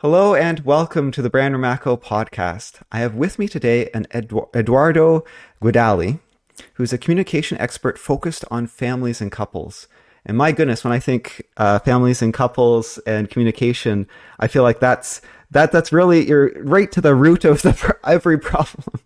Hello and welcome to the Brand Ramaco podcast. I have with me today Edoardo Guidali, who's a communication expert focused on families and couples. And my goodness, when I think families and couples and communication, I feel like that's really you're right to the root of every problem,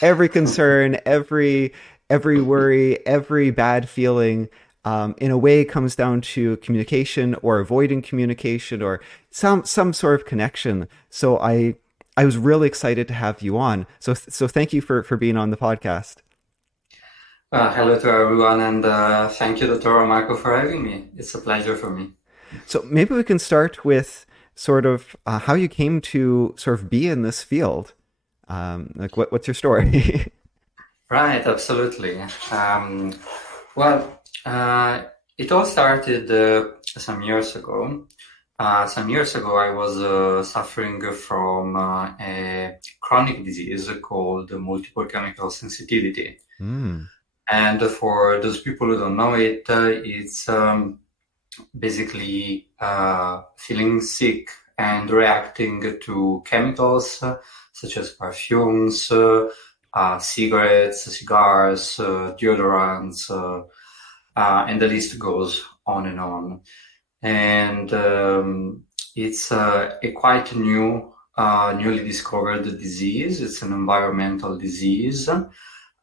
every concern, every worry, every bad feeling. In a way, comes down to communication or avoiding communication or some sort of connection. So I was really excited to have you on. So thank you for being on the podcast. Hello to everyone, and thank you, Dr. Marco, for having me. It's a pleasure for me. So maybe we can start with sort of how you came to sort of be in this field. Like what's your story? Right, absolutely. Well, it all started some years ago. I was suffering from a chronic disease called multiple chemical sensitivity. Mm. And for those people who don't know it, it's basically feeling sick and reacting to chemicals such as perfumes, cigarettes, cigars, deodorants, and the list goes on and on. And it's a quite newly discovered disease. It's an environmental disease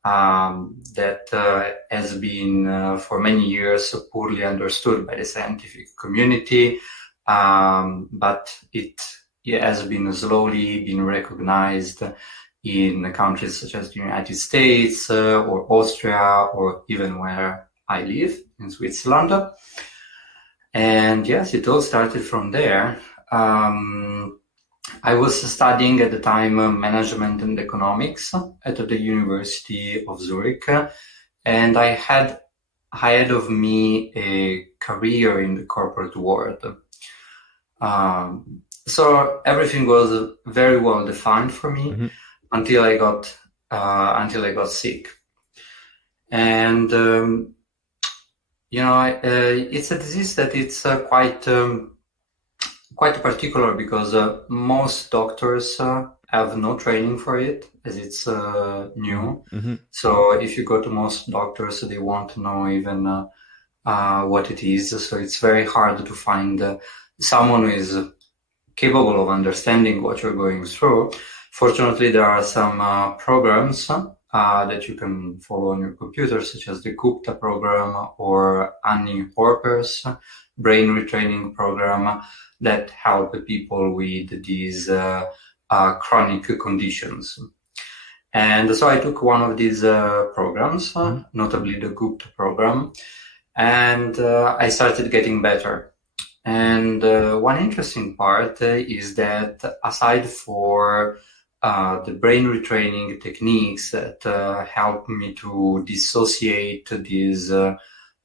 that has been for many years poorly understood by the scientific community, but it has been slowly been recognized in countries such as the United States or Austria, or even where I live in Switzerland. And yes, it all started from there. I was studying at the time management and economics at the University of Zurich, and I had ahead of me a career in the corporate world. So everything was very well defined for me. Mm-hmm. Until I got sick. And it's a disease that it's quite particular, because most doctors have no training for it, as it's new. Mm-hmm. So if you go to most doctors, they won't know even what it is. So it's very hard to find someone who is capable of understanding what you're going through. Fortunately, there are some programs that you can follow on your computer, such as the Gupta program or Annie Horper's brain retraining program, that help people with these chronic conditions. And so I took one of these programs, notably the Gupta program, and I started getting better. And one interesting part is that aside for the brain retraining techniques that help me to dissociate this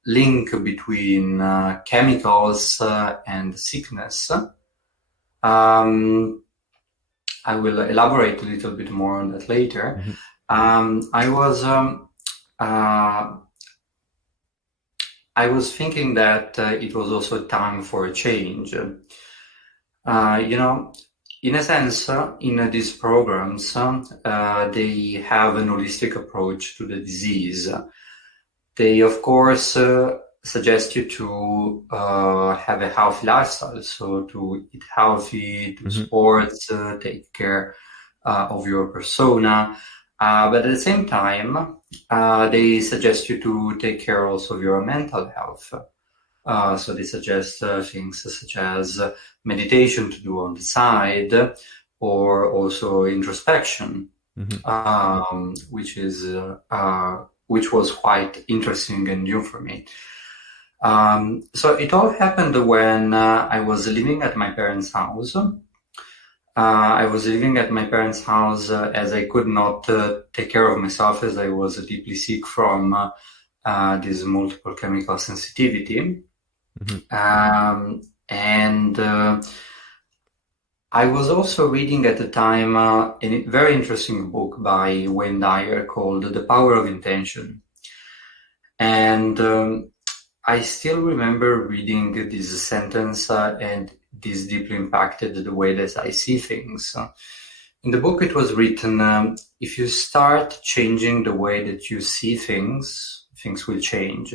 link between chemicals and sickness. I will elaborate a little bit more on that later. Mm-hmm. I was thinking that it was also time for a change. In a sense, in these programs, they have an holistic approach to the disease. They, of course, suggest you to have a healthy lifestyle, so to eat healthy, do sports, take care of your persona. But at the same time, they suggest you to take care also of your mental health. So they suggest things such as meditation to do on the side, or also introspection, which was quite interesting and new for me. So it all happened when I was living at my parents' house. I was living at my parents' house as I could not take care of myself, as I was deeply sick from this multiple chemical sensitivity. And I was also reading at the time a very interesting book by Wayne Dyer called The Power of Intention. And I still remember reading this sentence and this deeply impacted the way that I see things. In the book, it was written, if you start changing the way that you see things, things will change.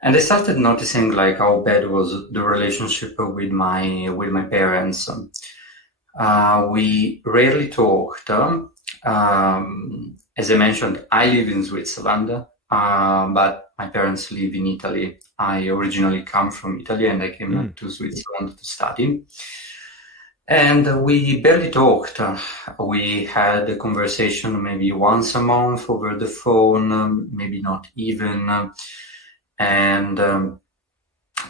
And I started noticing like how bad was the relationship with my parents. We rarely talked. As I mentioned, I live in Switzerland, but my parents live in Italy. I originally come from Italy, and I came to Switzerland to study. And we barely talked. We had a conversation maybe once a month over the phone, maybe not even. And,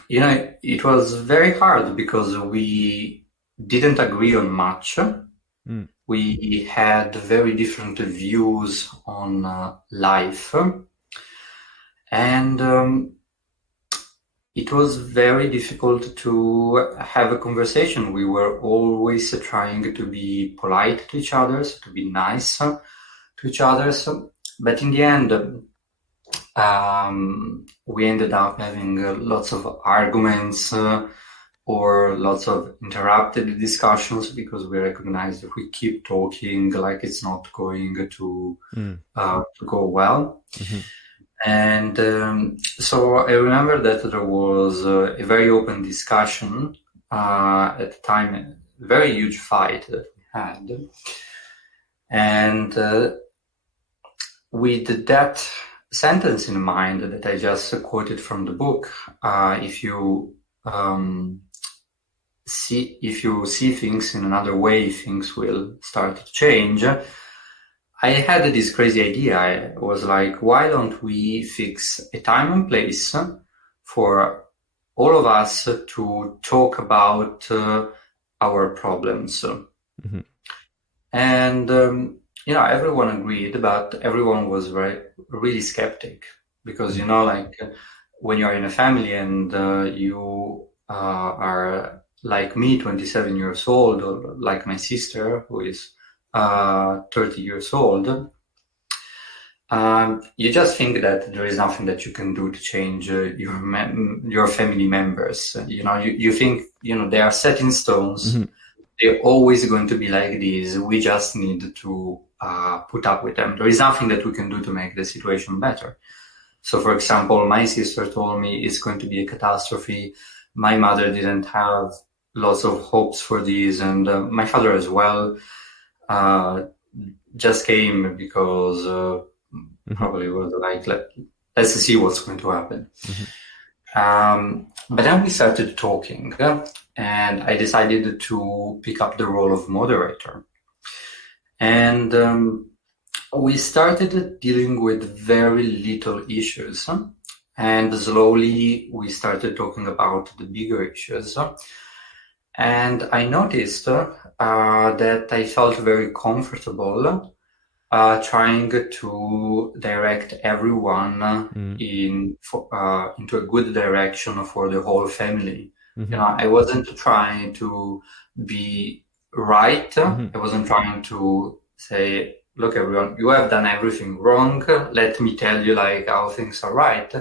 it was very hard because we didn't agree on much. We had very different views on life. And it was very difficult to have a conversation. We were always trying to be polite to each other, to be nice to each other. But in the end, we ended up having lots of arguments or lots of interrupted discussions because we recognized if we keep talking, like it's not going to go well. And so I remember that there was a very open discussion at the time, a very huge fight that we had. And with that sentence in mind that I just quoted from the book, if you see things in another way, things will start to change. I had this crazy idea. I was like, why don't we fix a time and place for all of us to talk about our problems? And, everyone agreed, but everyone was really skeptic because, like when you're in a family and you are like me, 27 years old, or like my sister, who is 30 years old, you just think that there is nothing that you can do to change your family members. You think, they are set in stones. They're always going to be like this. We just need to put up with them. There is nothing that we can do to make the situation better. So, for example, my sister told me it's going to be a catastrophe. My mother didn't have lots of hopes for this, and my father as well. Just came because probably was like, let's see what's going to happen. But then we started talking, and I decided to pick up the role of moderator. And we started dealing with very little issues, and slowly we started talking about the bigger issues. And I noticed that I felt very comfortable trying to direct everyone into a good direction for the whole family. I wasn't trying to be right. I wasn't trying to say, look, everyone, you have done everything wrong. Let me tell you how things are right.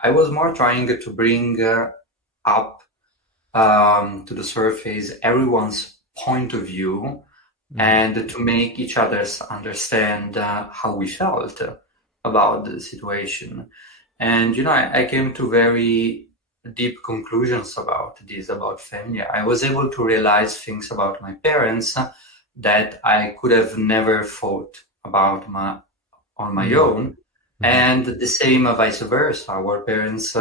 I was more trying to bring up to the surface everyone's point of view and to make each other's understand how we felt about the situation. And, I came to very deep conclusions about this, about family. I was able to realize things about my parents that I could have never thought about on my own. And the same vice versa. Our parents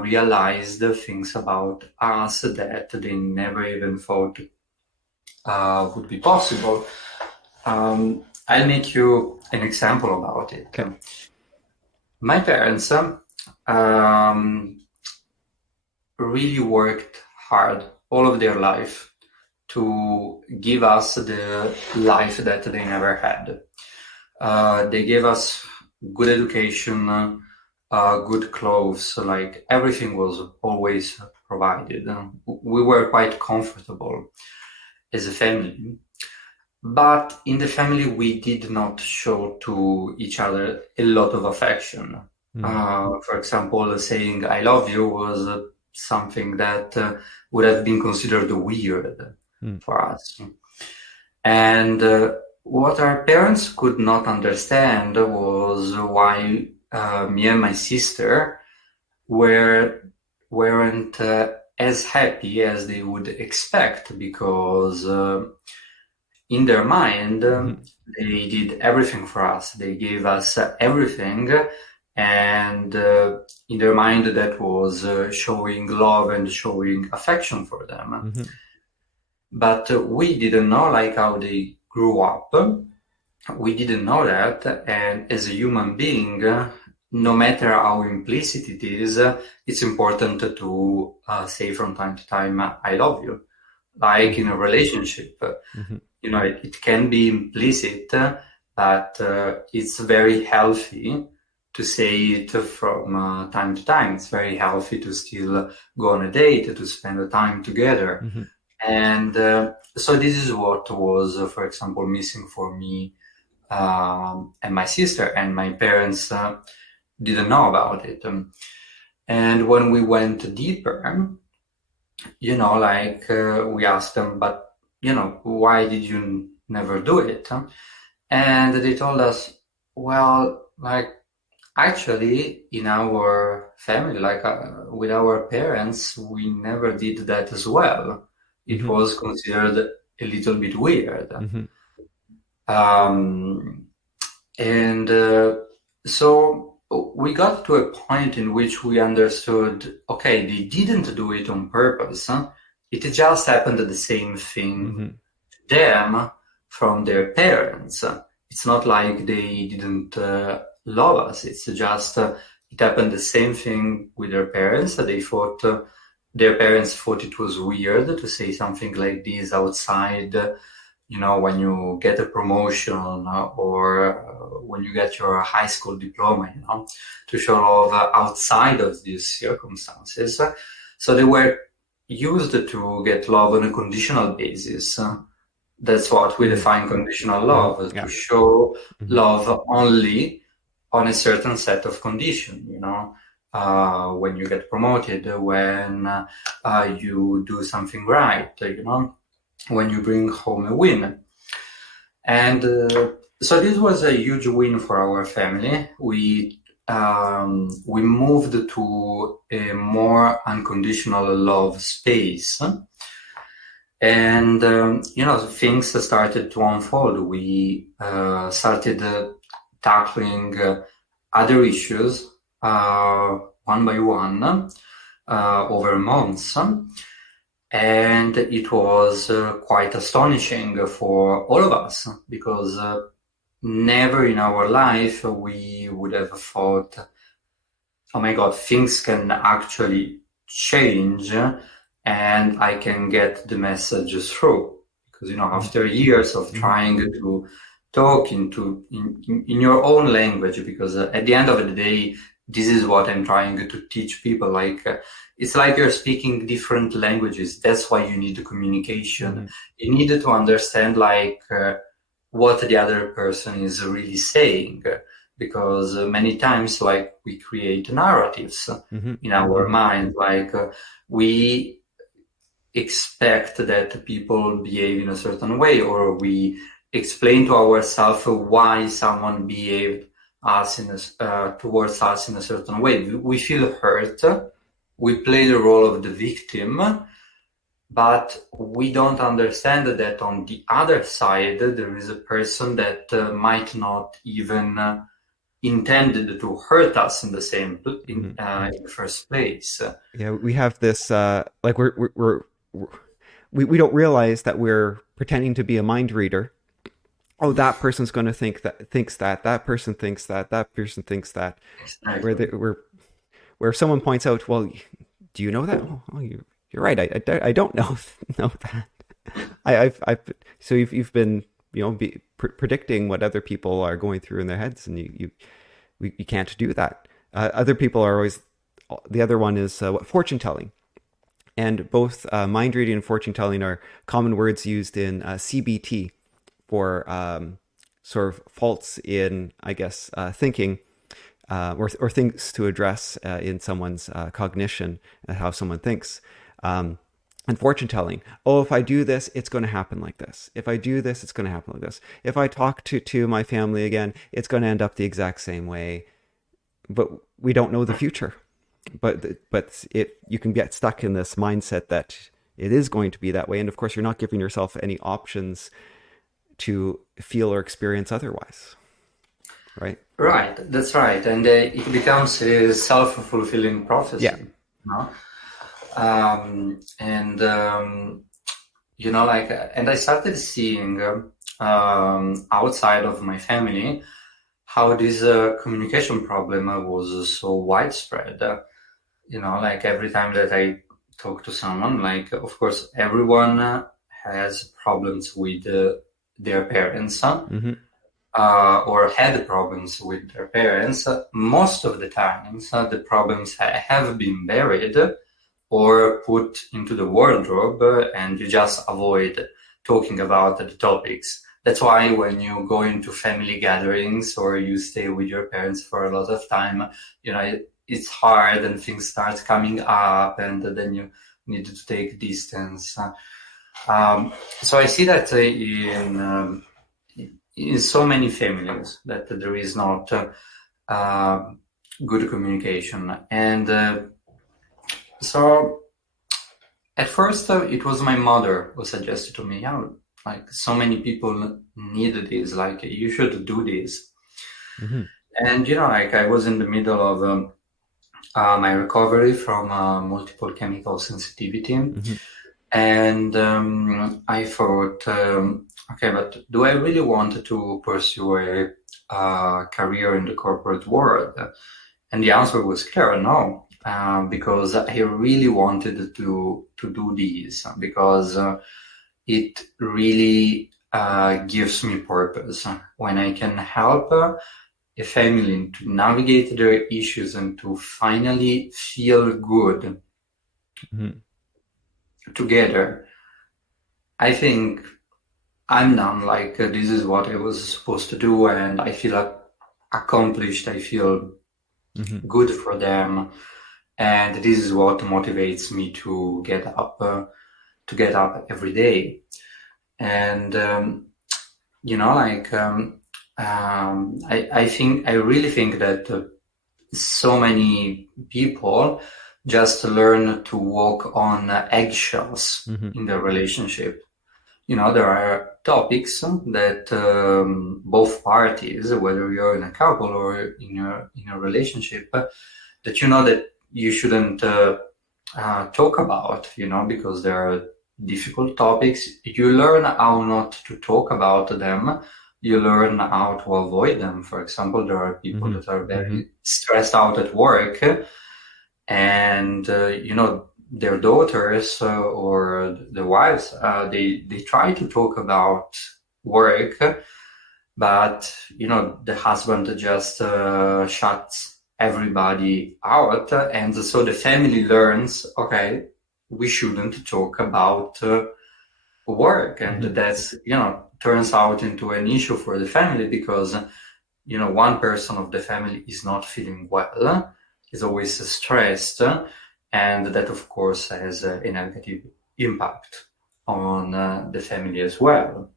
realized things about us that they never even thought would be possible. I'll make you an example about it. Okay. My parents really worked hard all of their life to give us the life that they never had. They gave us good education, good clothes, everything was always provided. We were quite comfortable as a family. But in the family, we did not show to each other a lot of affection. For example, saying I love you was something that would have been considered weird Mm. for us. And what our parents could not understand was why me and my sister were weren't as happy as they would expect, because in their mind Mhm. they did everything for us. They gave us everything, and in their mind that was showing love and showing affection for them. Mhm. But we didn't know like how they grew up. We didn't know that, and as a human being, no matter how implicit it is, it's important to say from time to time, "I love you." Like in Mhm. a relationship, Mhm. it can be implicit, but it's very healthy to say it from time to time. It's very healthy to still go on a date, to spend the time together. Mhm. And so this is what was, for example, missing for me and my sister, and my parents didn't know about it. And when we went deeper, we asked them, but why did you never do it? And they told us, well, like actually in our family, like with our parents, we never did that as well. It Mhm. was considered a little bit weird. Mhm. Um, And so we got to a point in which we understood, okay, they didn't do it on purpose. Huh? It just happened the same thing Mhm. to them from their parents. It's not like they didn't love us. It's just it happened the same thing with their parents. They thought their parents thought it was weird to say something like this outside, when you get a promotion or when you get your high school diploma, to show love outside of these circumstances. So they were used to get love on a conditional basis. That's what we Mhm. define conditional Mhm. love, to Yeah. show Mhm. love only on a certain set of conditions, when you get promoted, when you do something right, when you bring home a win. And so this was a huge win for our family. We moved to a more unconditional love space, and things started to unfold. We started tackling other issues one by one over months. And it was quite astonishing for all of us, because never in our life we would have thought, oh my God, things can actually change and I can get the message through. Because, Mhm. after years of Mhm. trying to talk in your own language, because at the end of the day, this is what I'm trying to teach people. Like, it's like you're speaking different languages. That's why you need communication. Mhm. You need to understand, like, what the other person is really saying, because many times, like, we create narratives Mhm. in our Mhm. mind, like we expect that people behave in a certain way, or we explain to ourselves why someone behaved towards us in a certain way. We feel hurt, we play the role of the victim, but we don't understand that on the other side there is a person that might not even intended to hurt us in the Mhm. in the first place. Yeah, we have this like we don't realize that we're pretending to be a mind reader. Oh, that person's going to thinks that person thinks that person thinks that. Where Exactly. they, where someone points out, well, do you know that? Oh, you're right. I don't know know that. I've so you've been predicting what other people are going through in their heads, and you can't do that. Other people are always the other one is what fortune telling, and both mind reading and fortune telling are common words used in CBT for sort of faults in, I guess, thinking. or things to address in someone's cognition and how someone thinks. And fortune telling. Oh, if I do this, it's going to happen like this. If I do this, it's going to happen like this. If I talk to my family again, it's going to end up the exact same way. But we don't know the future. But you can get stuck in this mindset that it is going to be that way, and of course, you're not giving yourself any options to feel or experience otherwise, right? Right, that's right. And it becomes a self-fulfilling prophecy. Yeah. You know? And like, and I started seeing outside of my family how this communication problem was so widespread. Like every time that I talk to someone, like, of course, everyone has problems with their parents. Mm-hmm. Or had problems with their parents. Most of the times, the problems have been buried or put into the wardrobe, and you just avoid talking about the topics. That's why when you go into family gatherings or you stay with your parents for a lot of time, it's hard and things start coming up, and then you need to take distance. So I see that in so many families that there is not good communication. And so at first it was my mother who suggested to me, like, so many people need this, like, you should do this. Mm-hmm. And like, I was in the middle of my recovery from multiple chemical sensitivity. Mm-hmm. And I thought, okay, but do I really want to pursue a career in the corporate world? And the answer was clear, no, because I really wanted to do this, because it really gives me purpose when I can help a family to navigate their issues and to finally feel good together. I think I'm done. Like, this is what I was supposed to do, and I feel accomplished. I feel good for them, and this is what motivates me to get up every day. And I really think that so many people just learn to walk on eggshells in their relationship. There are topics that both parties, whether you're in a couple or in a relationship, that that you shouldn't talk about, because there are difficult topics. You learn how not to talk about them. You learn how to avoid them. For example, there are people that are very stressed out at work, and their daughters or the wives, they try to talk about work, but the husband just shuts everybody out, and so the family learns, okay, we shouldn't talk about work, and that's turns out into an issue for the family, because one person of the family is not feeling well, is always stressed, and that of course has a negative impact on the family as well.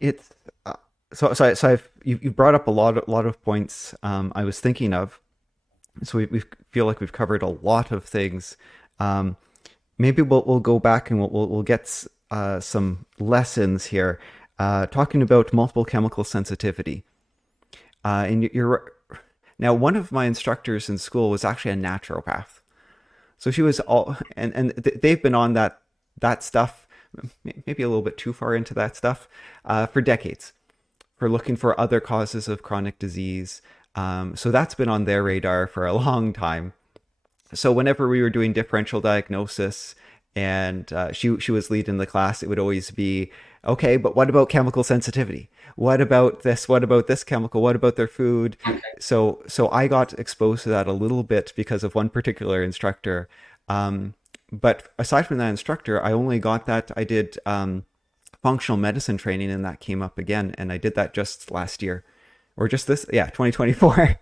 It's you brought up a lot of points I was thinking of. So we feel like we've covered a lot of things. Maybe we'll go back and we'll get some lessons here, talking about multiple chemical sensitivity. And you're now, one of my instructors in school was actually a naturopath. So she was they've been on that stuff, maybe a little bit too far into that stuff, for decades, for looking for other causes of chronic disease. So that's been on their radar for a long time. So whenever we were doing differential diagnosis and she was leading the class, it would always be, okay, but what about chemical sensitivity? What about this? What about this chemical? What about their food? Okay. So I got exposed to that a little bit because of one particular instructor. But aside from that instructor, I only got that. I did functional medicine training, and that came up again. And I did that just last year, or just this, yeah, 2024.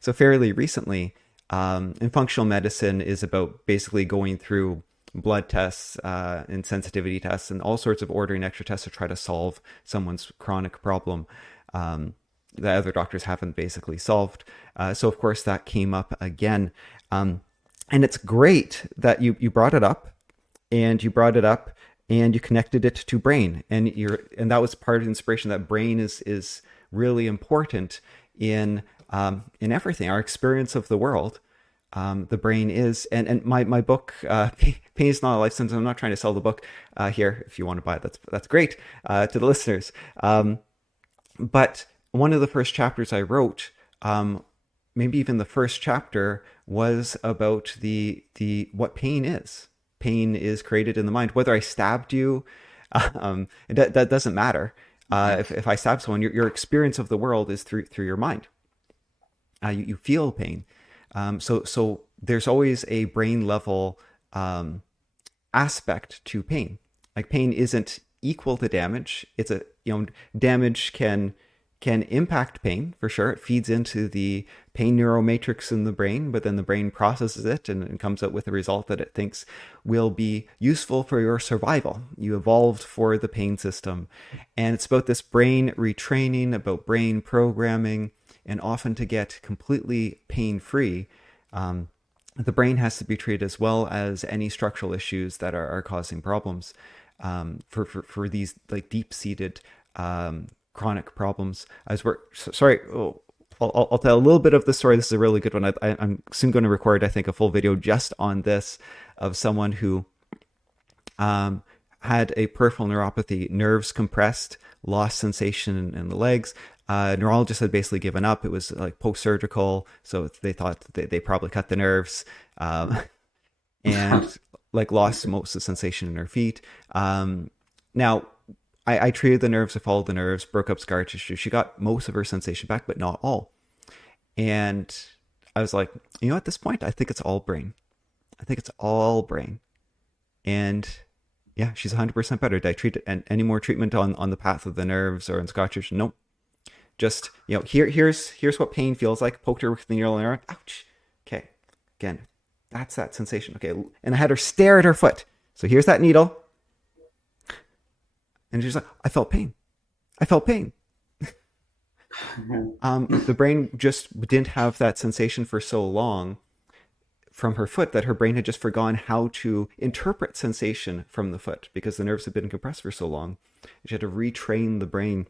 So fairly recently. And functional medicine is about basically going through blood tests and sensitivity tests and all sorts of ordering extra tests to try to solve someone's chronic problem that other doctors haven't basically solved. So of course that came up again. And it's great that you brought it up, and you brought it up and you connected it to brain, and that was part of the inspiration that brain is really important in everything, our experience of the world. The brain is, and my book, Pain is Not a Life Sentence. I'm not trying to sell the book here. If you want to buy it, that's great to the listeners. But one of the first chapters I wrote, maybe even the first chapter, was about the what pain is. Pain is created in the mind. Whether I stabbed you, that doesn't matter. If I stab someone, your experience of the world is through your mind. You feel pain. So there's always a brain level aspect to pain. Like pain isn't equal to damage. It's damage can impact pain for sure. It feeds into the pain neuromatrix in the brain, but then the brain processes it and comes out with a result that it thinks will be useful for your survival. You evolved for the pain system. And it's about this brain retraining, about brain programming, and often to get completely pain-free, the brain has to be treated as well as any structural issues that are causing problems for these like deep-seated chronic problems. Sorry, I'll tell a little bit of the story. This is a really good one. I'm soon going to record, I think, a full video just on this, of someone who had a peripheral neuropathy, nerves compressed, lost sensation in the legs. Neurologist had basically given up. It was like post-surgical, so they thought they probably cut the nerves, and like lost most of the sensation in her feet. Now, I treated the nerves, I followed the nerves, broke up scar tissue. She got most of her sensation back, but not all. And I was like, at this point, I think it's all brain. I think it's all brain. And yeah, she's 100% better. Did I treat any more treatment on the path of the nerves or in scar tissue? Nope. Just, here's what pain feels like. Poked her with the needle in her arm. Ouch. Okay. Again, that's that sensation. Okay. And I had her stare at her foot. So here's that needle. And she's like, I felt pain. I felt pain. The brain just didn't have that sensation for so long from her foot that her brain had just forgotten how to interpret sensation from the foot because the nerves had been compressed for so long. She had to retrain the brain.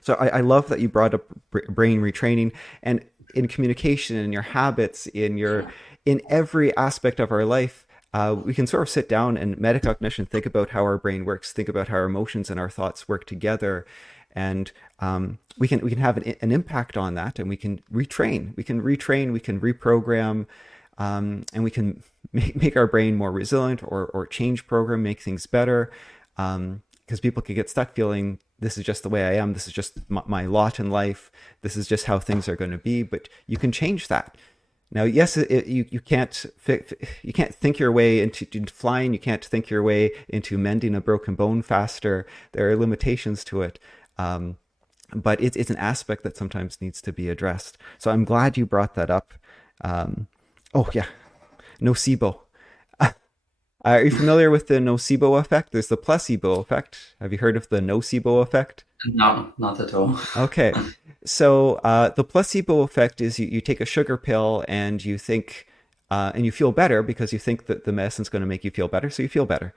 So I love that you brought up brain retraining, and in communication, in your habits, in every aspect of our life. We can sort of sit down and metacognition, think about how our brain works, think about how our emotions and our thoughts work together, and we can have an impact on that, and we can retrain, we can reprogram, and we can make our brain more resilient or change program, make things better, because people could get stuck feeling this is just the way I am, this is just my lot in life, this is just how things are going to be, but you can change that. Now, yes, you can't think your way into flying. You can't think your way into mending a broken bone faster. There are limitations to it, but it's an aspect that sometimes needs to be addressed. So I'm glad you brought that up. Oh yeah, nocebo. Are you familiar with the nocebo effect? There's the placebo effect. Have you heard of the nocebo effect? No, not at all. Okay. So the placebo effect is you take a sugar pill and you think, and you feel better because you think that the medicine's going to make you feel better, so you feel better.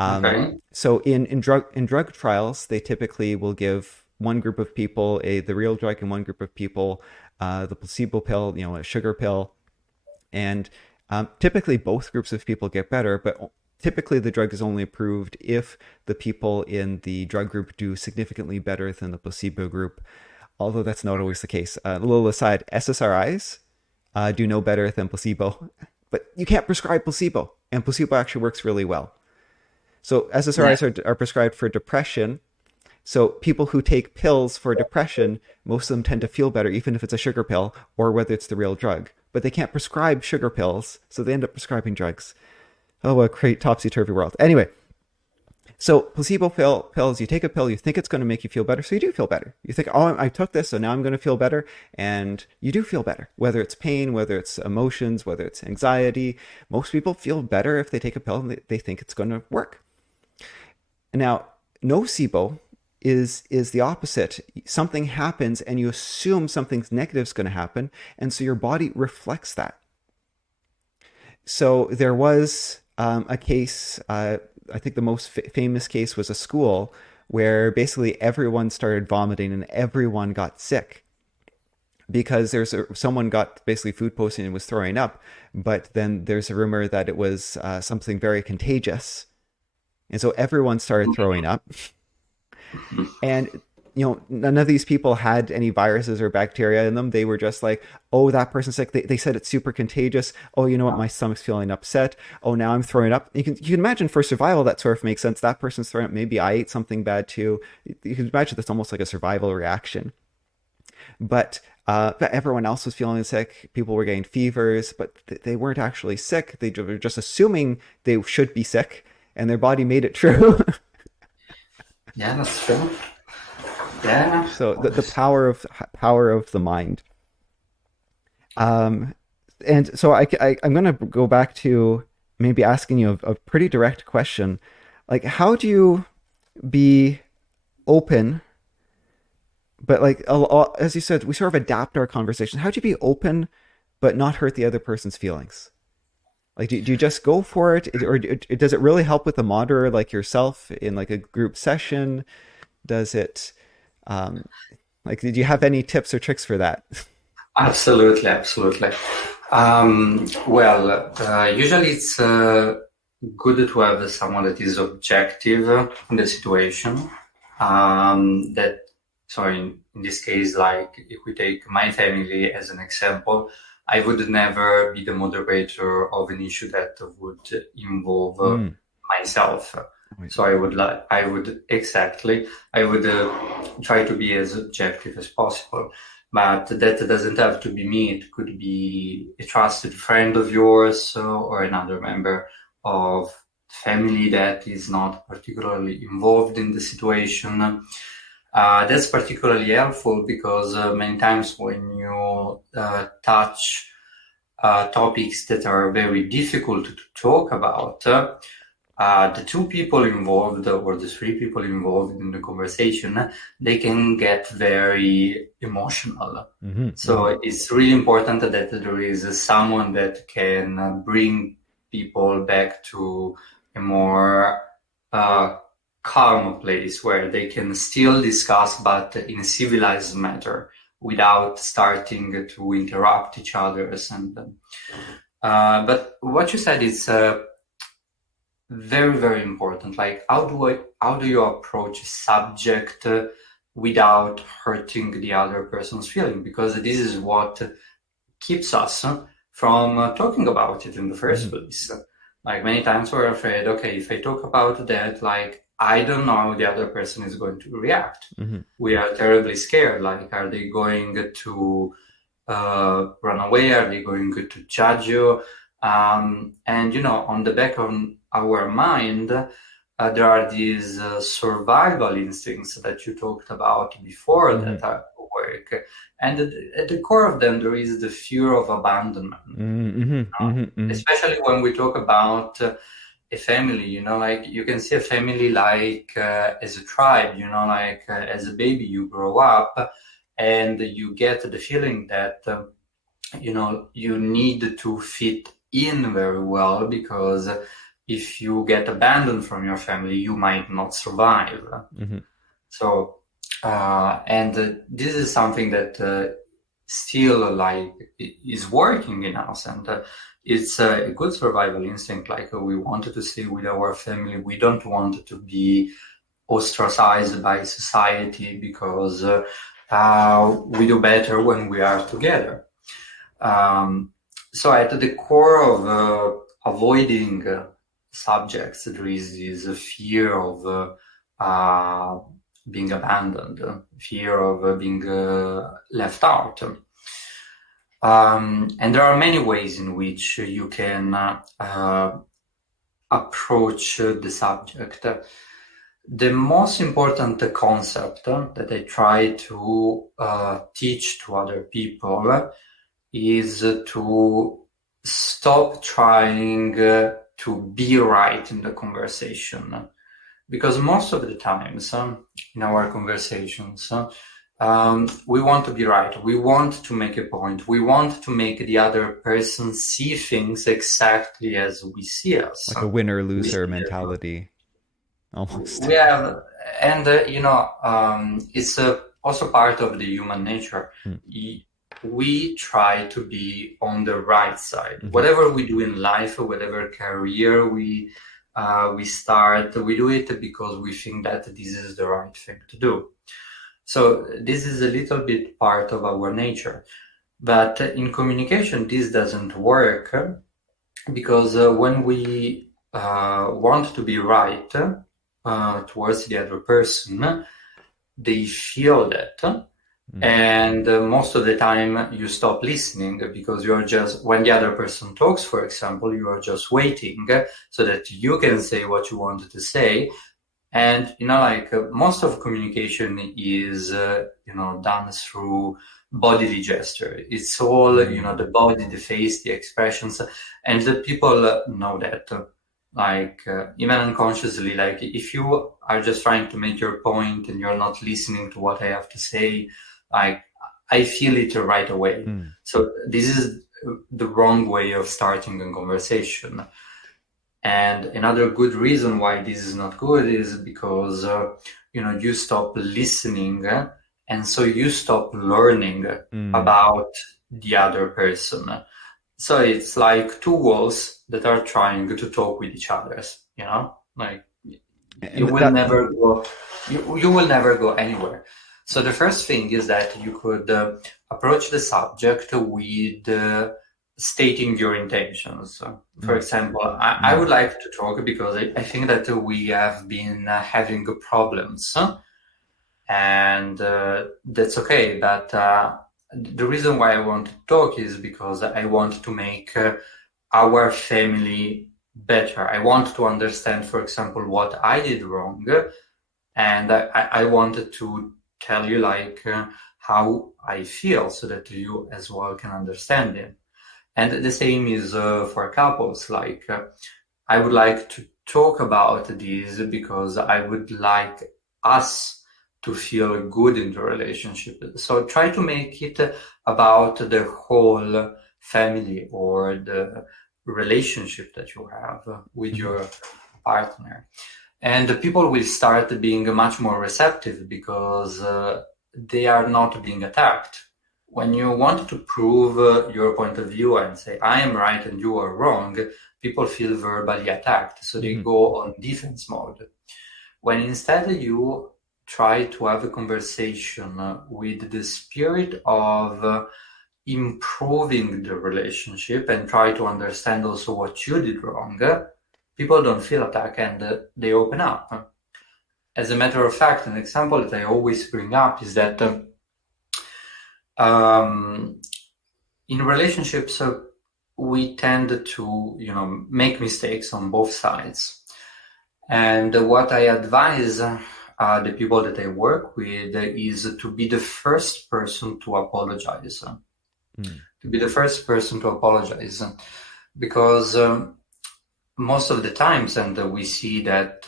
Okay. So in drug trials, they typically will give one group of people the real drug and one group of people the placebo pill, a sugar pill, and typically both groups of people get better, but typically the drug is only approved if the people in the drug group do significantly better than the placebo group, although that's not always the case. A little aside, SSRIs do no better than placebo, but you can't prescribe placebo, and placebo actually works really well. So SSRIs are prescribed for depression. So people who take pills for depression, most of them tend to feel better, even if it's a sugar pill or whether it's the real drug. But they can't prescribe sugar pills, so they end up prescribing drugs. Oh, what a great topsy-turvy world. Anyway, So placebo pills, you take a pill, you think it's going to make you feel better, so you do feel better. You think, oh, I took this, so now I'm going to feel better, and you do feel better. Whether it's pain, whether it's emotions, whether it's anxiety, most people feel better if they take a pill and they think it's going to work. Now, nocebo is the opposite. Something happens, and you assume something negative is going to happen, and so your body reflects that. So there was a case. I think the most famous case was a school where basically everyone started vomiting and everyone got sick because someone got basically food poisoning and was throwing up, but then there's a rumor that it was something very contagious, and so everyone started throwing up. And none of these people had any viruses or bacteria in them. They were just like, oh, that person's sick. They said it's super contagious. Oh, you know what? My stomach's feeling upset. Oh, now I'm throwing up. You can imagine for survival, that sort of makes sense. That person's throwing up. Maybe I ate something bad too. You can imagine that's almost like a survival reaction. But everyone else was feeling sick. People were getting fevers, but they weren't actually sick. They were just assuming they should be sick, and their body made it true. Yeah, that's true. Yeah. So the power of the mind. And so I'm going to go back to maybe asking you a pretty direct question. Like, how do you be open, but like, as you said, we sort of adapt our conversation. How do you be open, but not hurt the other person's feelings? Like, do you just go for it? Or does it really help with a moderator like yourself in like a group session? Does it, like, did you have any tips or tricks for that? Absolutely, absolutely. Usually it's good to have someone that is objective in the situation. In this case, like if we take my family as an example, I would never be the moderator of an issue that would involve myself. So I would try to be as objective as possible. But that doesn't have to be me. It could be a trusted friend of yours or another member of the family that is not particularly involved in the situation. That's particularly helpful because many times when you touch topics that are very difficult to talk about, the two people involved or the three people involved in the conversation, they can get very emotional. So it's really important that there is someone that can bring people back to a more calm place where they can still discuss, but in a civilized manner without starting to interrupt each other. But what you said is very, very important. Like, how do you approach a subject without hurting the other person's feeling? Because this is what keeps us from talking about it in the first place. Like, many times we're afraid, okay, if I talk about that, like, I don't know how the other person is going to react. We are terribly scared. Like, are they going to run away? Are they going to judge you? And, on the back of our mind, there are these survival instincts that you talked about before that are at work. And at the core of them, there is the fear of abandonment. Especially when we talk about a family, like you can see a family like as a tribe, like as a baby, you grow up and you get the feeling that, you need to fit in very well, because if you get abandoned from your family, you might not survive. So, and this is something that still like is working in us, and it's a good survival instinct. Like, we wanted to stay with our family. We don't want to be ostracized by society because we do better when we are together. So at the core of avoiding subjects, there is this fear of being abandoned, fear of being left out. And there are many ways in which you can approach the subject. The most important concept that I try to teach to other people is to stop trying to be right in the conversation. Because most of the times in our conversations, we want to be right. We want to make a point. We want to make the other person see things exactly as we see us. Like a winner-loser mentality, almost. We have, and it's also part of the human nature. We try to be on the right side. Mm-hmm. Whatever we do in life, whatever career we start, we do it because we think that this is the right thing to do. So this is a little bit part of our nature. But in communication, this doesn't work because when we want to be right towards the other person, they feel that. And most of the time you stop listening because you're just, when the other person talks, for example, you are just waiting so that you can say what you wanted to say. And, most of communication is, done through bodily gesture. It's all, the body, the face, the expressions, and the people know that. Even unconsciously, if you are just trying to make your point and you're not listening to what I have to say, I feel it right away. So this is the wrong way of starting a conversation. And another good reason why this is not good is because, you stop listening and so you stop learning about the other person. So it's like two walls that are trying to talk with each other, you will never go anywhere. So the first thing is that you could approach the subject with stating your intentions. For example, I would like to talk because I think that we have been having problems, and that's okay. But the reason why I want to talk is because I want to make our family better. I want to understand, for example, what I did wrong, and I wanted to tell you how I feel so that you as well can understand it. And the same is for couples. I would like to talk about this because I would like us to feel good in the relationship. So try to make it about the whole family or the relationship that you have with your partner. And the people will start being much more receptive because they are not being attacked. When you want to prove your point of view and say, I am right and you are wrong, people feel verbally attacked. So they go on defense mode. When instead you try to have a conversation with the spirit of improving the relationship and try to understand also what you did wrong, people don't feel attacked and they open up. As a matter of fact, an example that I always bring up is that in relationships, we tend to, make mistakes on both sides. And what I advise the people that I work with is to be the first person to apologize. To be the first person to apologize. Because most of the times, and we see that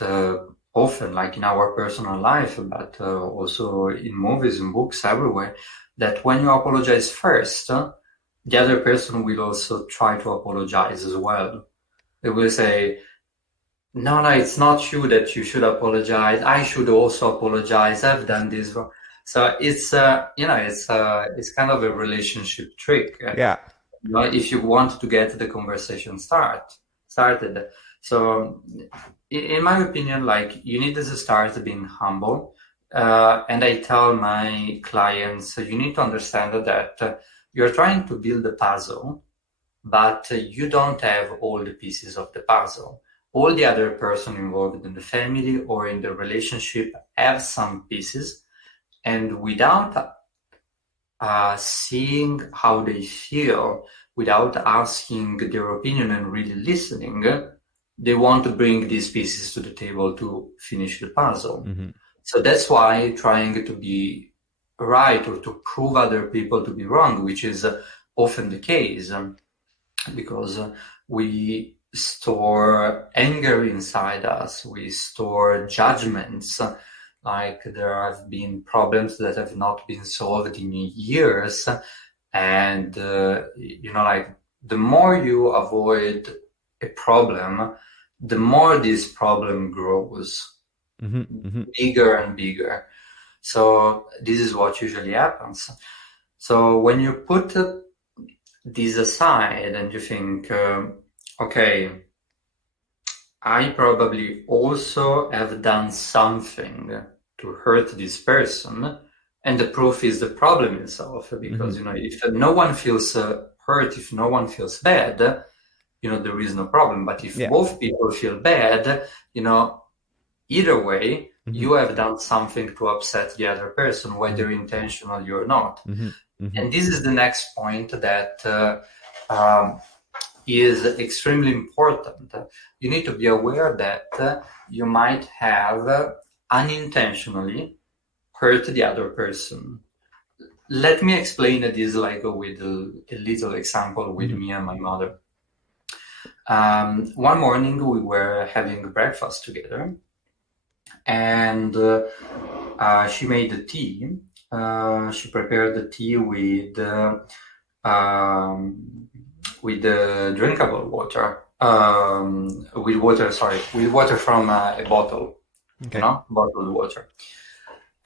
often, like in our personal life, but also in movies and books everywhere, that when you apologize first, the other person will also try to apologize as well. They will say, no, it's not you that you should apologize. I should also apologize. I've done this wrong. So it's, it's kind of a relationship trick. Yeah. If you want to get the conversation started. So in my opinion, you need to start being humble. And I tell my clients, you need to understand that you're trying to build a puzzle, but you don't have all the pieces of the puzzle. All the other person involved in the family or in the relationship have some pieces, and without seeing how they feel, without asking their opinion and really listening, they want to bring these pieces to the table to finish the puzzle. Mm-hmm. So that's why trying to be right or to prove other people to be wrong, which is often the case, because we store anger inside us, we store judgments, like there have been problems that have not been solved in years, and like the more you avoid a problem, the more this problem grows, bigger and bigger. So this is what usually happens. So when you put this aside and you think, okay, I probably also have done something to hurt this person, and the proof is the problem itself, because if no one feels hurt, if no one feels bad, there is no problem. But if both people feel bad, either way, you have done something to upset the other person, whether intentional or not. And this is the next point that is extremely important. You need to be aware that you might have unintentionally hurt the other person. Let me explain this with a little example with me and my mother. One morning we were having breakfast together, and she made the tea. She prepared the tea with drinkable water, with water from a bottle, bottled water.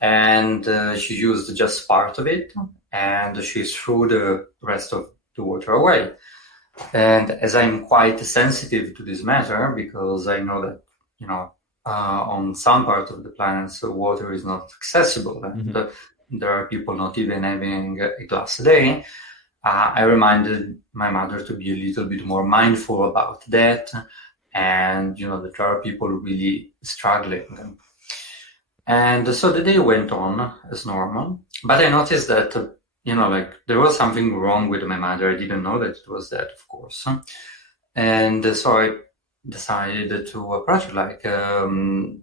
And she used just part of it, and she threw the rest of the water away. And as I'm quite sensitive to this matter, because I know that, on some part of the planet, so water is not accessible, and there are people not even having a glass a day, I reminded my mother to be a little bit more mindful about that, and that there are people really struggling. And so the day went on as normal, but I noticed that there was something wrong with my mother. I didn't know that it was that, of course, and so I decided to approach her,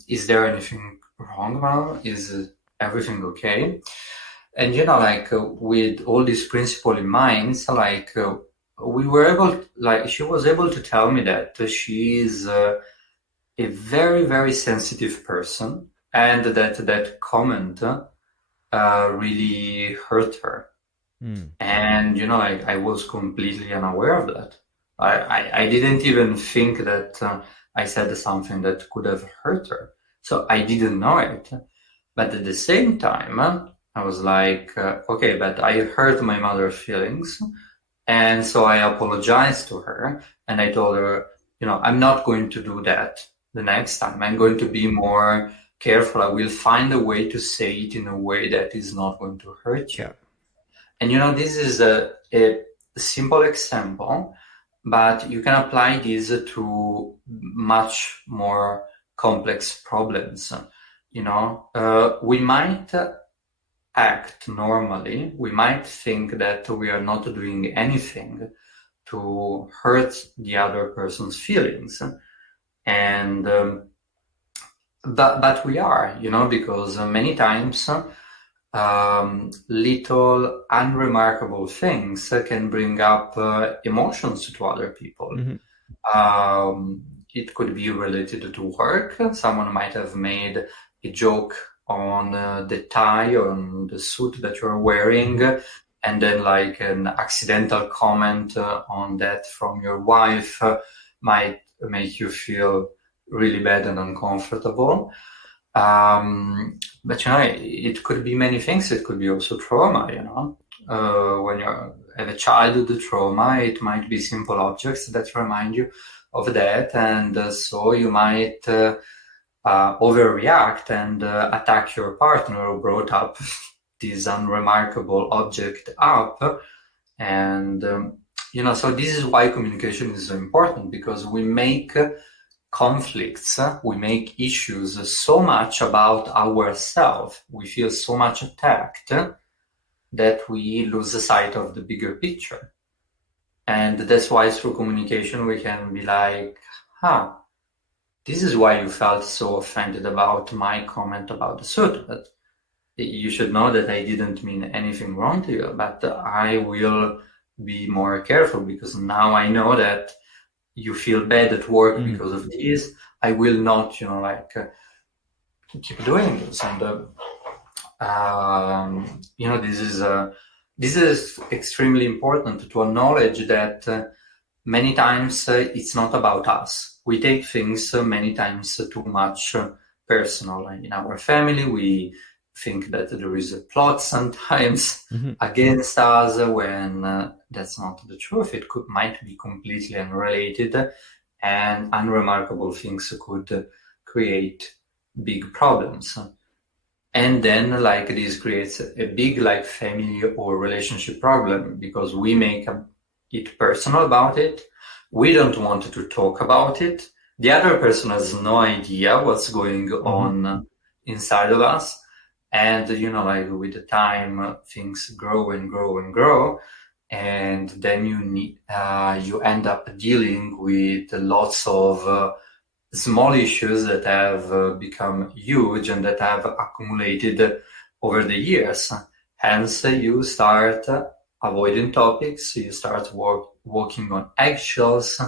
is there anything wrong, Mom? Is everything okay? And with all this principle in mind, we were able, she was able to tell me that she is a very, very sensitive person, and that comment really hurt her. And I was completely unaware of that. I didn't even think that I said something that could have hurt her, so I didn't know it. But at the same time, I was like, okay, but I hurt my mother's feelings, and so I apologized to her, and I told her, I'm not going to do that the next time. I'm going to be more careful. I will find a way to say it in a way that is not going to hurt you. And this is a simple example, but you can apply this to much more complex problems. We might act normally. We might think that we are not doing anything to hurt the other person's feelings, and but we are, because many times little unremarkable things can bring up emotions to other people. It could be related to work. Someone might have made a joke on the tie, on the suit that you're wearing, and then an accidental comment on that from your wife might make you feel really bad and uncomfortable. But it could be many things. It could be also trauma. When you have a childhood trauma, it might be simple objects that remind you of that, and so you might overreact and attack your partner who brought up this unremarkable object up. And so this is why communication is so important, because we make conflicts, we make issues so much about ourselves, we feel so much attacked that we lose sight of the bigger picture. And that's why through communication we can be like, this is why you felt so offended about my comment about the suit. But you should know that I didn't mean anything wrong to you, but I will be more careful because now I know that you feel bad at work Mm-hmm. because of this. I will not, keep doing this. And this is extremely important to acknowledge that many times it's not about us. We take things many times too much personal. In our family, we think that there is a plot sometimes Mm-hmm. against us when that's not the truth. Might be completely unrelated, and unremarkable things could create big problems. And then like this creates a big like family or relationship problem because we make it personal about it. We don't want to talk about it. The other person has no idea what's going Mm-hmm. on inside of us. And like with the time, things grow and grow and grow, and then you end up dealing with lots of small issues that have become huge and that have accumulated over the years. Hence, you start avoiding topics, you start walking on eggshells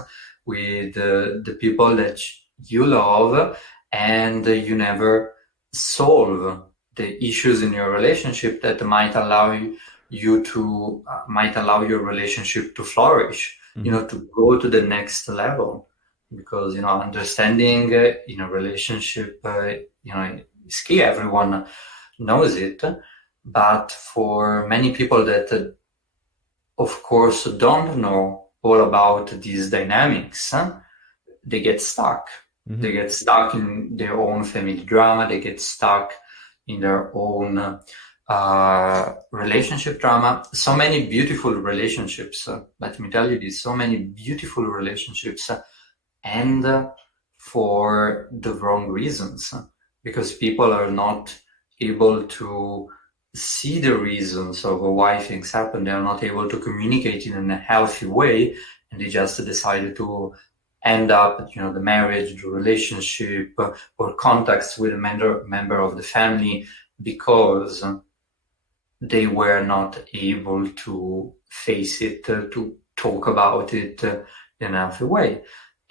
with the people that you love, and you never solve the issues in your relationship that might allow might allow your relationship to flourish, Mm-hmm. to go to the next level. Because understanding in a relationship is key. Everyone knows it, but for many people that of course don't know all about these dynamics, they get stuck. Mm-hmm. They get stuck in their own family drama. They get stuck in their own relationship drama. So many beautiful relationships, let me tell you this, so many beautiful relationships and for the wrong reasons, because people are not able to see the reasons of why things happen. They are not able to communicate in a healthy way, and they just decided to end up, the marriage, the relationship, or contacts with a member of the family because they were not able to face it, to talk about it in a healthy way.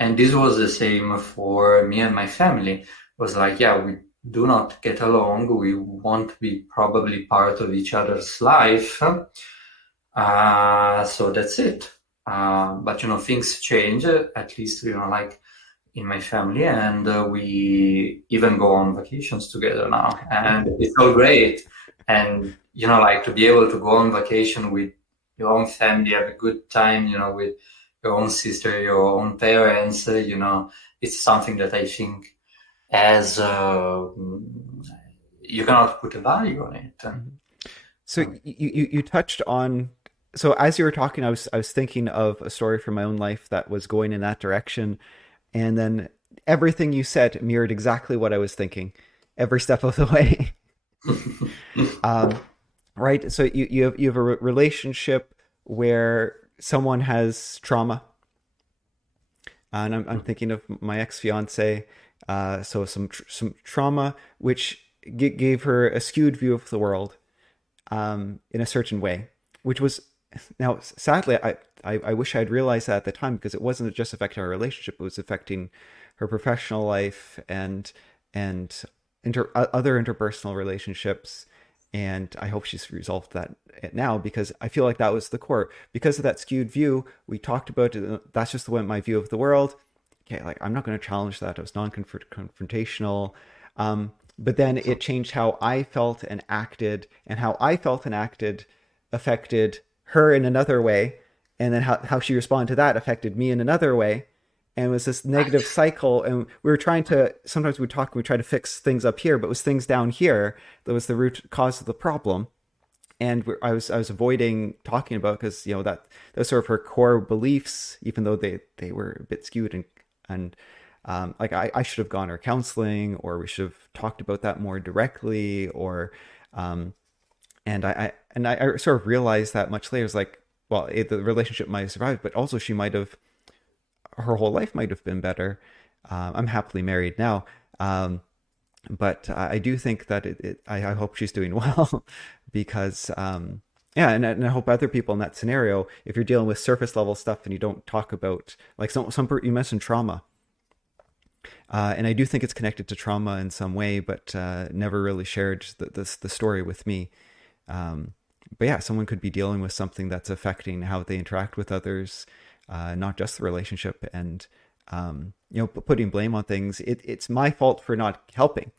And this was the same for me and my family. It was like, yeah, we do not get along. We won't be probably part of each other's life. So that's it. But, things change, at least, like in my family. And we even go on vacations together now. And it's all great. And, like to be able to go on vacation with your own family, have a good time, with your own sister, your own parents, it's something that I think as you cannot put a value on it. Mm-hmm. So you touched on, so as you were talking, I was thinking of a story from my own life that was going in that direction, and then everything you said mirrored exactly what I was thinking every step of the way. um, right? So you have a relationship where someone has trauma, and I'm thinking of my ex fiance. So some trauma which gave her a skewed view of the world, in a certain way, which was, now sadly I wish I'd realized that at the time, because it wasn't just affecting our relationship, it was affecting her professional life and other interpersonal relationships. And I hope she's resolved that now, because I feel like that was the core. Because of that skewed view, we talked about it. That's just the way my view of the world. Okay, like I'm not going to challenge that. It was non-confrontational. But then it changed how I felt and acted, and how I felt and acted affected her in another way. And then how she responded to that affected me in another way. And it was this negative cycle. And we were trying to, sometimes we try to fix things up here, but it was things down here that was the root cause of the problem. And I was avoiding talking about, because that those sort of her core beliefs, even though they were a bit skewed, and like I should have gone to counseling, or we should have talked about that more directly, or and I sort of realized that much later. It's like, well, the relationship might have survived, but also she might have, her whole life might have been better, I'm happily married now. But I do think that I hope she's doing well because, yeah, and I hope other people in that scenario, if you're dealing with surface level stuff and you don't talk about, like you mentioned trauma, and I do think it's connected to trauma in some way, but never really shared the story with me. Um, but yeah, someone could be dealing with something that's affecting how they interact with others, not just the relationship, and putting blame on things. It's my fault for not helping.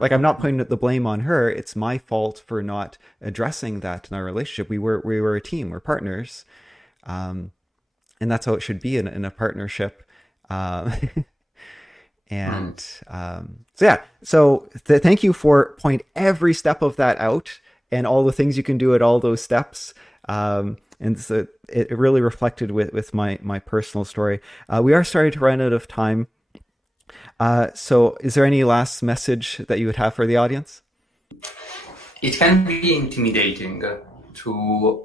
Like, I'm not putting the blame on her. It's my fault for not addressing that in our relationship. We were a team. We're partners, um, and that's how it should be in a partnership. Um, Mm. and so yeah, thank you for point every step of that out and all the things you can do at all those steps. And so it really reflected with my personal story. We are starting to run out of time. So is there any last message that you would have for the audience? It can be intimidating to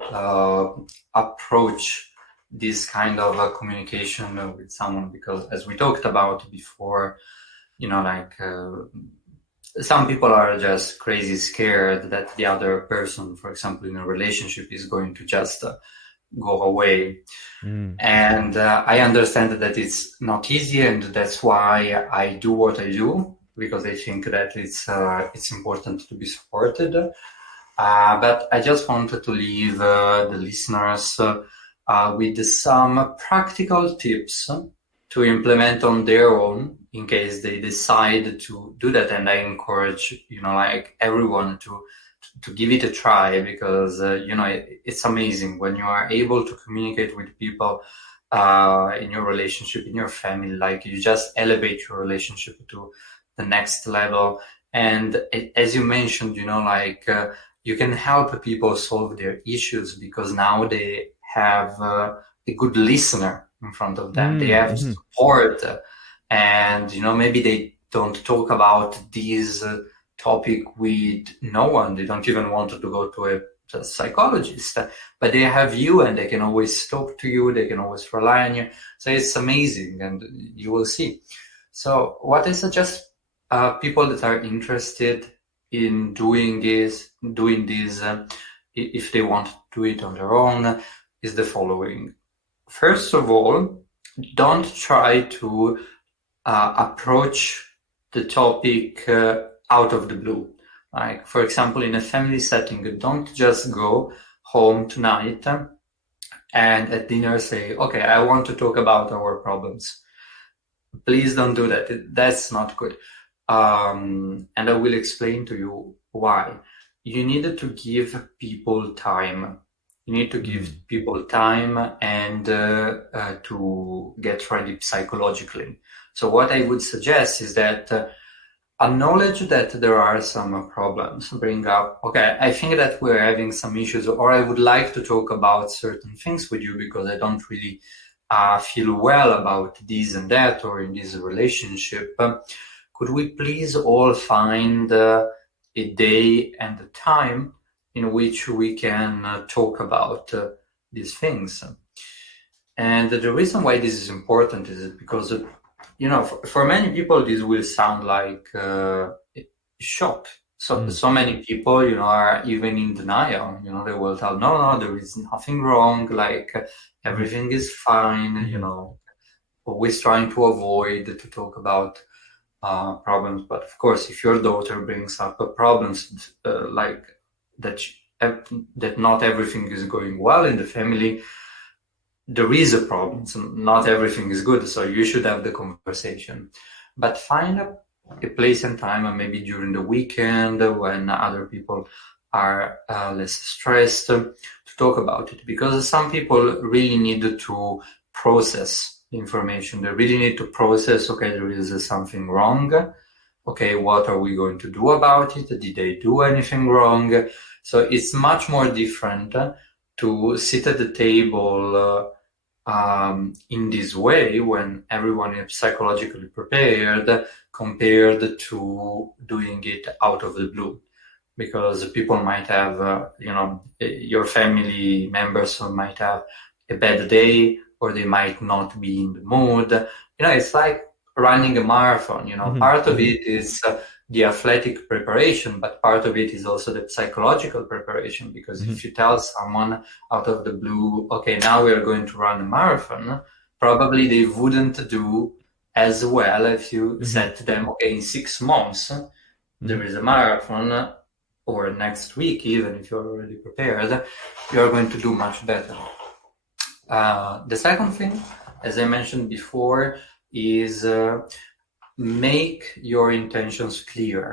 approach this kind of communication with someone, because as we talked about before, some people are just crazy scared that the other person, for example, in a relationship, is going to just go away. Mm. And I understand that it's not easy, and that's why I do what I do, because I think that it's important to be supported. But I just wanted to leave the listeners with some practical tips to implement on their own in case they decide to do that. And I encourage, everyone to give it a try, because, it's amazing when you are able to communicate with people in your relationship, in your family. Like, you just elevate your relationship to the next level. And as you mentioned, you can help people solve their issues, because now they have a good listener in front of them. They have Mm-hmm. support, and maybe they don't talk about these topic with no one. They don't even want to go to a psychologist, but they have you, and they can always talk to you. They can always rely on you. So it's amazing, and you will see. So what I suggest people that are interested in doing this, if they want to do it on their own, is the following. First of all, don't try to approach the topic out of the blue. Like, for example, in a family setting, don't just go home tonight and at dinner say, okay, I want to talk about our problems. Please don't do that. That's not good. And I will explain to you why. You need to give people time. You need to give people time and to get ready psychologically. So what I would suggest is that acknowledge that there are some problems. Bring up, okay, I think that we're having some issues, or I would like to talk about certain things with you because I don't really feel well about this and that, or in this relationship. Could we please all find a day and a time in which we can talk about these things? And the reason why this is important is because, for many people, this will sound like shock. So many people, are even in denial. They will tell, no, there is nothing wrong. Like, everything is fine. Always trying to avoid to talk about problems. But of course, if your daughter brings up problems like that, that not everything is going well in the family, there is a problem. So not everything is good. So you should have the conversation, but find a place and time, and maybe during the weekend when other people are less stressed, to talk about it, because some people really need to process information. They really need to process, okay, there is something wrong. Okay, what are we going to do about it? Did they do anything wrong? So it's much more different to sit at the table in this way when everyone is psychologically prepared, compared to doing it out of the blue. Because people might have, your family members might have a bad day, or they might not be in the mood. It's like running a marathon. Hmm. Part of Hmm. it is the athletic preparation, but part of it is also the psychological preparation. Because Hmm. if you tell someone out of the blue, okay, now we are going to run a marathon, probably they wouldn't do as well if you Hmm. said to them, okay, in 6 months there Hmm. is a marathon, or next week, even if you're already prepared, you're going to do much better. The second thing, as I mentioned before, is make your intentions clear.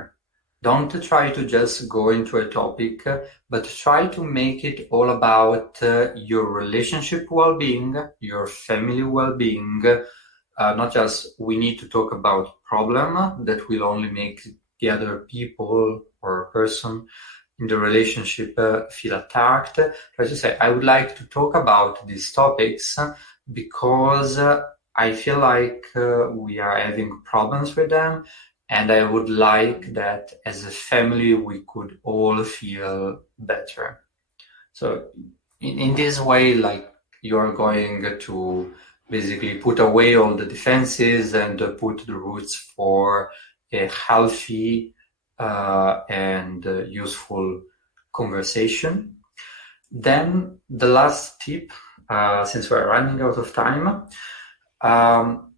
Don't try to just go into a topic, but try to make it all about your relationship well-being, your family well-being. Not just we need to talk about problem that will only make the other people or person in the relationship feel attacked. Try to say, I would like to talk about these topics because I feel like we are having problems with them, and I would like that as a family we could all feel better. So in this way, like, you're going to basically put away all the defenses and put the roots for a healthy and useful conversation. Then the last tip, since we're running out of time, um,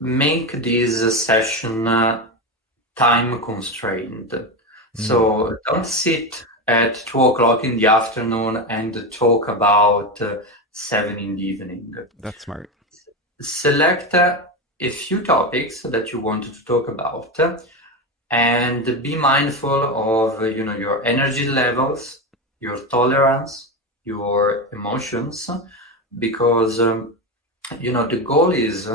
make this session time constrained. Hmm. So don't sit at 2 o'clock in the afternoon and talk about 7 in the evening. That's smart. Select a few topics that you want to talk about, and be mindful of your energy levels, your tolerance, your emotions, because the goal is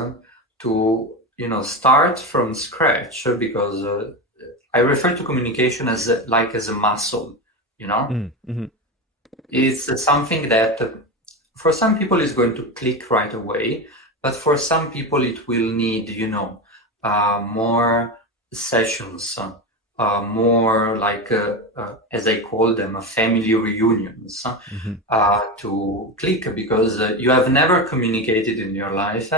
to start from scratch, because I refer to communication as as a muscle. You know, Mm-hmm. it's something that for some people is going to click right away, but for some people it will need more sessions, more like as I call them, family reunions, Hmm. to click, because you have never communicated in your life.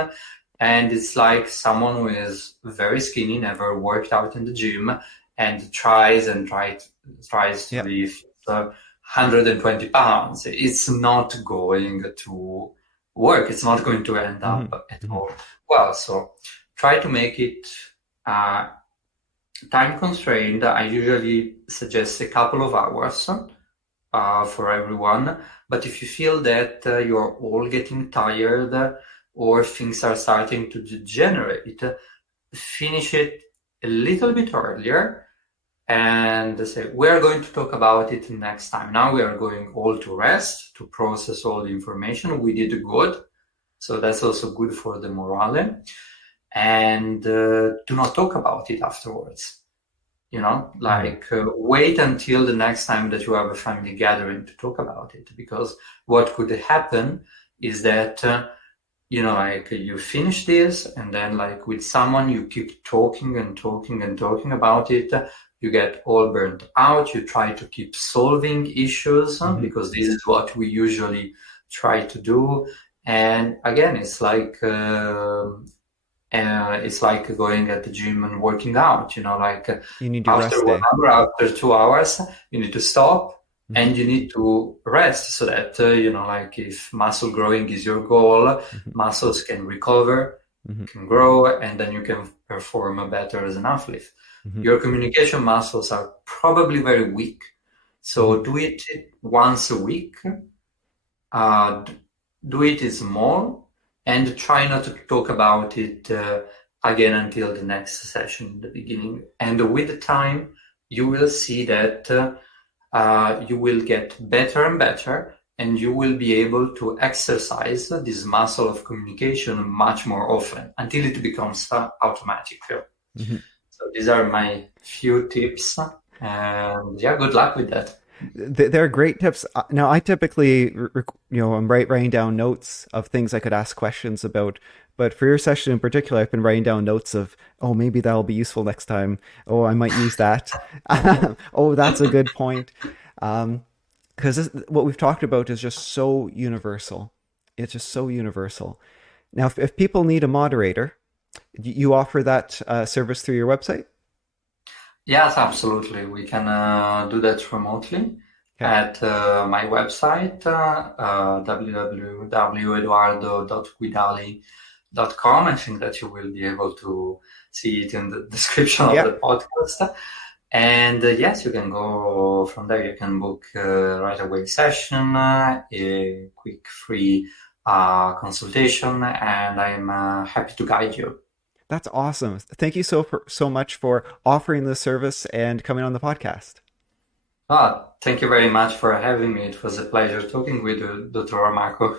And it's like someone who is very skinny, never worked out in the gym, and tries to Yeah. lift 120 pounds. It's not going to work. It's not going to end Hmm. up at Hmm. all well. So try to make it uh, time constrained. I usually suggest a couple of hours for everyone. But if you feel that you're all getting tired, or things are starting to degenerate, finish it a little bit earlier and say, we're going to talk about it next time. Now we are going all to rest, to process all the information. We did good. So that's also good for the morale. And do not talk about it afterwards. Hmm. Wait until the next time that you have a family gathering to talk about it, because what could happen is that you finish this, and then like with someone you keep talking and talking and talking about it, you get all burnt out. You try to keep solving issues, Hmm. because this is what we usually try to do. And again, it's like going at the gym and working out, You need your after rest one day. hour, after 2 hours, you need to stop Hmm. and you need to rest, so that, if muscle growing is your goal, Hmm. muscles can recover, Hmm. can grow, and then you can perform better as an athlete. Hmm. Your communication muscles are probably very weak. Hmm. So do it once a week. Uh, do it small, and try not to talk about it again until the next session in the beginning. And with the time, you will see that you will get better and better, and you will be able to exercise this muscle of communication much more often until it becomes automatic. Hmm. So these are my few tips, and yeah, good luck with that. They're great tips. Now, I typically, I'm writing down notes of things I could ask questions about. But for your session in particular, I've been writing down notes of, oh, maybe that'll be useful next time. Oh, I might use that. Oh, that's a good point. Because what we've talked about is just so universal. It's just so universal. Now, if people need a moderator, you offer that service through your website? Yes, absolutely. We can do that remotely Okay. at my website, www.eduardo.guidali.com. I think that you will be able to see it in the description of Yeah, the podcast. And yes, you can go from there. You can book right away session, a quick free consultation, and I'm happy to guide you. that's awesome. Thank you so much for offering this service and coming on the podcast. Thank you very much for having me. It was a pleasure talking with you, Dr. Marco.